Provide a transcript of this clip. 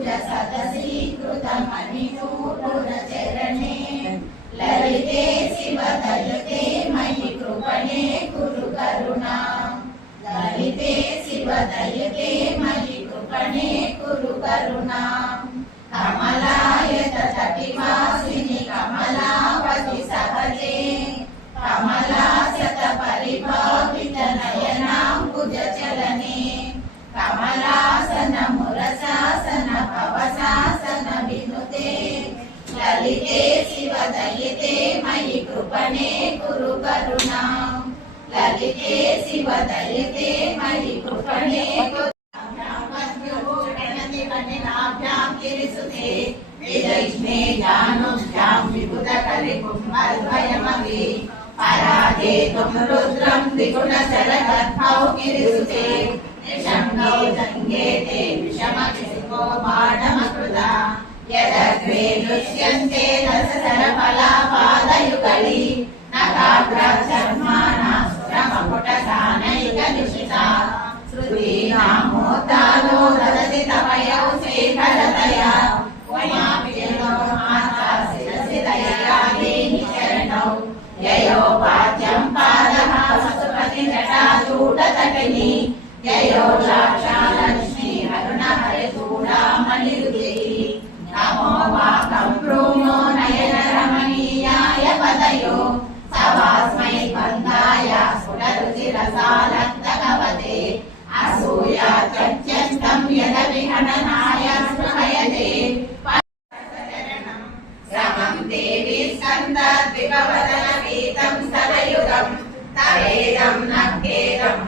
चतुर्भुज सदसीकृतमणिनूपुरचरणे ललिते शिवदयते मयि कृपणे कुरु करुणा ललिते शिवदयते मयि कृपणे कुरु करुणा कमलायत तटिवासिनि कमलावति सहजे कमलासत परिभावित नयनाम्बुजचलने कमलासन मुरसासन भवसासन विनुते ललिते शिवदयिते मयि कृपणे कुरु करुणा ललिते शिवदयिते मयि कृपणे विदग्ने जानुभ्यां विबुधकरिकुम्भद्वयमवि परादे त्वं रुद्रं द्विगुणशरगर्भौ गिरिसुते निशङ्गौ जङ्गेते विषमकिशुको बाणमकृता यदग्रे दृश्यन्ते दशसरफलापादयुगली नगाग्रचर्माणासुरमकुटसानैकनिशिता श्रुतीनामोत्तानो ददति तवयौ शेखरतया उमापिनो माता शिरसि दययादेहि चरणौ ययोपाद्यं पादः पशुपतिजटाचूडतटिनी ययो साक्षालक्ष्मी अरुणहरिचूडामणिरुचिः नमो वाकं भ्रूमो नयनरमणीयाय पदयो सवास्मै बन्धाय स्फुटरुचिरसालक्तकवते असूयात्यत्यन्तं यदविहननाय स्पृहयते समं देवी स्कन्दाद्विपवदनपीतं स्तनयुगं तवेदं नक्केदं